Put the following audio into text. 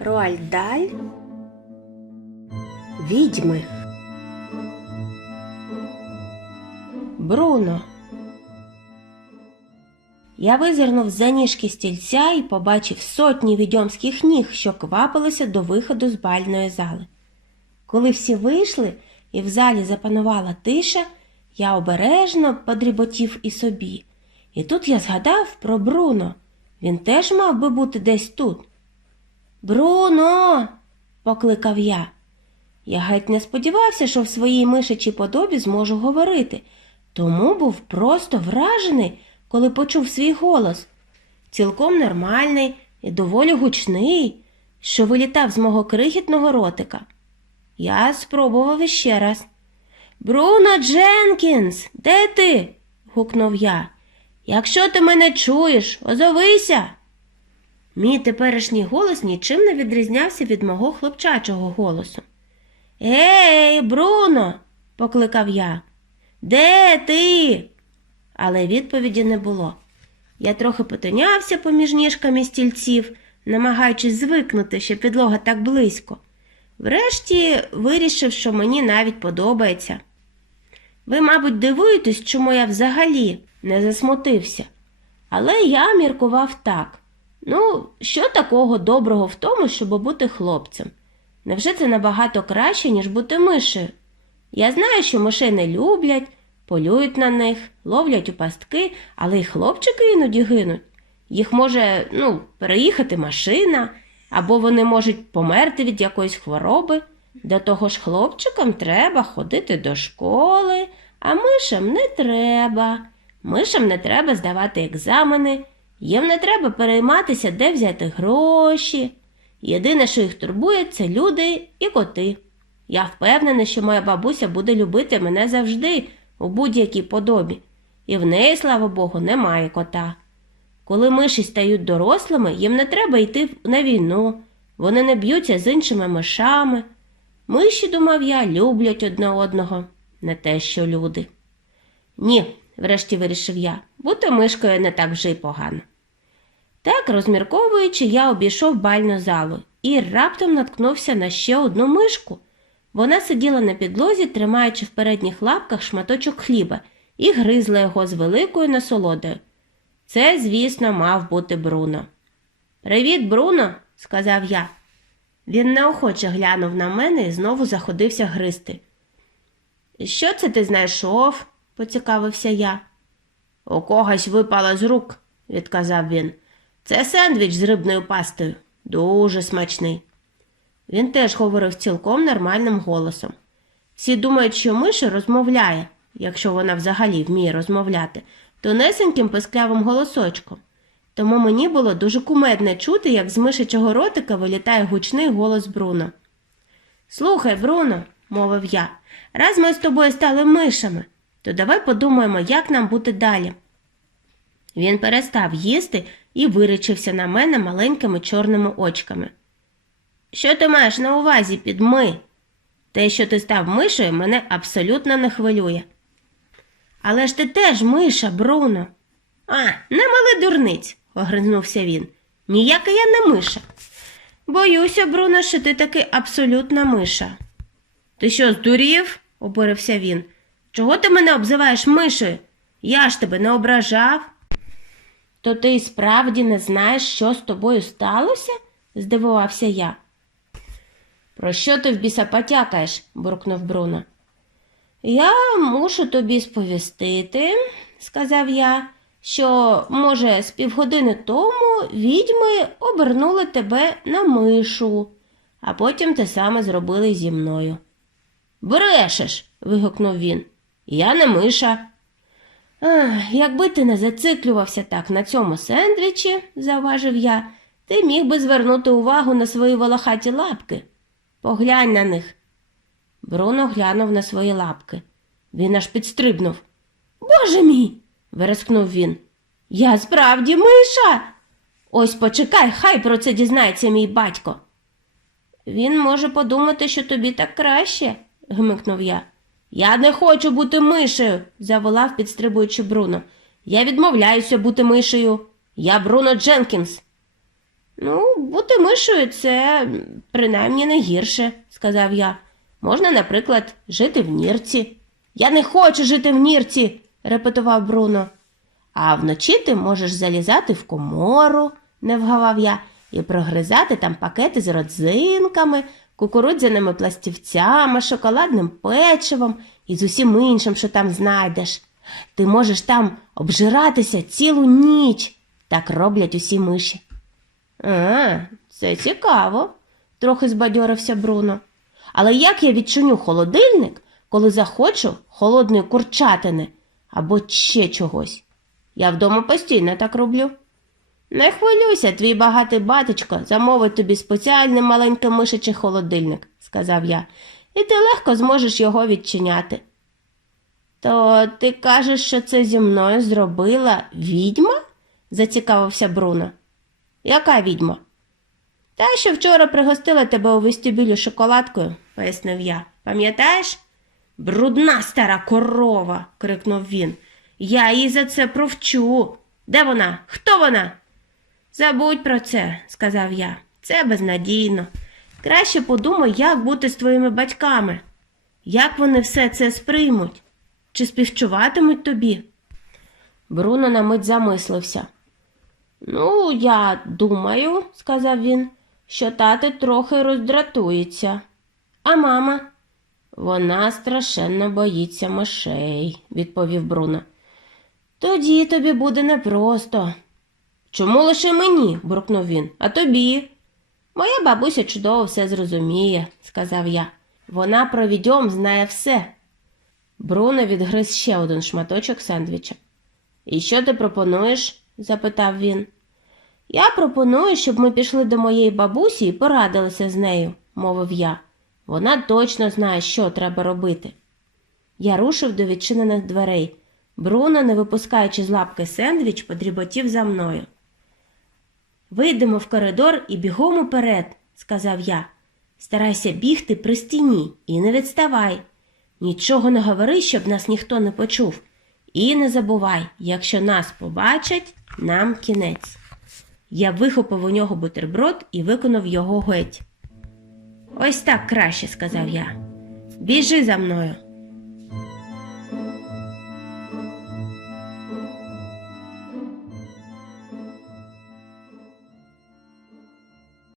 Роальдаль. Відьми. Бруно. Я визирнув за ніжки стільця і побачив сотні відьомських ніг, що квапилися до виходу з бальної зали. Коли всі вийшли і в залі запанувала тиша, я обережно подріботів і собі. І тут я згадав про Бруно. Він теж мав би бути десь тут. Бруно. покликав я. Я геть не сподівався, що в своїй мишачій подобі зможу говорити, тому був просто вражений, коли почув свій голос. Цілком нормальний і доволі гучний, що вилітав з мого крихітного ротика. Я спробував іще раз. Бруно Дженкінс, де ти? гукнув я. Якщо ти мене чуєш, озовися. Мій теперішній голос нічим не відрізнявся від мого хлопчачого голосу. Ей, Бруно, покликав я. Де ти? Але відповіді не було. Я трохи потинявся поміж ніжками стільців, намагаючись звикнути, що підлога так близько. Врешті вирішив, що мені навіть подобається. Ви, мабуть, дивуєтесь, чому я взагалі не засмутився. Але я міркував так. Ну, що такого доброго в тому, щоб бути хлопцем? Невже це набагато краще, ніж бути мишею? Я знаю, що мишей не люблять, полюють на них, ловлять у пастки, але й хлопчики іноді гинуть. Їх може, ну, переїхати машина, або вони можуть померти від якоїсь хвороби. До того ж, хлопчикам треба ходити до школи, а мишам не треба. Мишам не треба здавати екзамени, їм не треба перейматися, де взяти гроші. Єдине, що їх турбує, це люди і коти. Я впевнений, що моя бабуся буде любити мене завжди у будь-якій подобі, і в неї, слава Богу, немає кота. Коли миші стають дорослими, їм не треба йти на війну, вони не б'ються з іншими мишами. Миші, думав я, люблять одне одного, не те, що люди. Ні, врешті вирішив я, бути мишкою не так вже й погано. Так, розмірковуючи, я обійшов бальну залу і раптом наткнувся на ще одну мишку. Вона сиділа на підлозі, тримаючи в передніх лапках шматочок хліба, і гризла його з великою насолодою. Це, звісно, мав бути Бруно. Привіт, Бруно, сказав я. Він неохоче глянув на мене і знову заходився гризти. Що це ти знайшов? поцікавився я. У когось випало з рук, відказав він. Це сендвіч з рибною пастою. Дуже смачний. Він теж говорив цілком нормальним голосом. Всі думають, що миша розмовляє, якщо вона взагалі вміє розмовляти, тонесеньким писклявим голосочком. Тому мені було дуже кумедне чути, як з мишачого ротика вилітає гучний голос Бруно. Слухай, Бруно, мовив я, раз ми з тобою стали мишами, то давай подумаємо, як нам бути далі. Він перестав їсти і виричився на мене маленькими чорними очками. Що ти маєш на увазі під ми? Те, що ти став мишею, мене абсолютно не хвилює. Але ж ти теж миша, Бруно. А, не мали дурниць, огризнувся він. Ніяка я не миша. Боюся, Бруно, що ти таки абсолютна миша. Ти що, здурів? обурився він. Чого ти мене обзиваєш мишею? Я ж тебе не ображав. То ти й справді не знаєш, що з тобою сталося? здивувався я. Про що ти в біса потякаєш? буркнув Бруно. Я мушу тобі сповістити, сказав я, що, може, з півгодини тому відьми обернули тебе на мишу, а потім те саме зробили зі мною. Брешеш. вигукнув він. Я не миша. Ах, якби ти не зациклювався так на цьому сендвічі, завважив я, ти міг би звернути увагу на свої волохаті лапки. Поглянь на них. Бруно глянув на свої лапки. Він аж підстрибнув. Боже мій. вирискнув він. Я справді миша. Ось почекай, хай про це дізнається мій батько. Він може подумати, що тобі так краще, гмикнув я. Я не хочу бути мишею, заволав, підстрибуючи Бруно. Я відмовляюся бути мишею. Я Бруно Дженкінс. Ну, бути мишою це принаймні не гірше, сказав я. Можна, наприклад, жити в нірці. Я не хочу жити в нірці, репетував Бруно. А вночі ти можеш залізати в комору, не вгавав я, і прогризати там пакети з родзинками, кукурудзяними пластівцями, шоколадним печивом і з усім іншим, що там знайдеш. Ти можеш там обжиратися цілу ніч. Так роблять усі миші. А, це цікаво, трохи збадьорився Бруно. Але як я відчиню холодильник, коли захочу холодної курчатини або ще чогось? Я вдома постійно так роблю. Не хвилюйся, твій багатий батечко замовить тобі спеціальний маленький мишачий холодильник, сказав я, і ти легко зможеш його відчиняти. То ти кажеш, що це зі мною зробила відьма? зацікавився Бруно. Яка відьма? Та, що вчора пригостила тебе у вестибюлі шоколадкою, пояснив я. Пам'ятаєш? Брудна стара корова. крикнув він. Я її за це провчу. Де вона? Хто вона? Забудь про це, сказав я. Це безнадійно. Краще подумай, як бути з твоїми батьками. Як вони все це сприймуть? Чи співчуватимуть тобі? Бруно на мить замислився. Ну, я думаю, сказав він, що тати трохи роздратується. А мама? Вона страшенно боїться мишей, відповів Бруно. Тоді тобі буде непросто. Чому лише мені? буркнув він, а тобі? Моя бабуся чудово все зрозуміє, сказав я. Вона про відьом знає все. Бруно відгриз ще один шматочок сендвіча. І що ти пропонуєш? запитав він. Я пропоную, щоб ми пішли до моєї бабусі і порадилися з нею, мовив я. Вона точно знає, що треба робити. Я рушив до відчинених дверей. Бруно, не випускаючи з лапки сендвіч, подріботів за мною. Вийдемо в коридор і бігом уперед, сказав я. Старайся бігти при стіні і не відставай. Нічого не говори, щоб нас ніхто не почув. І не забувай, якщо нас побачать, нам кінець. Я вихопив у нього бутерброд і виконав його геть. Ось так краще, сказав я. Біжи за мною.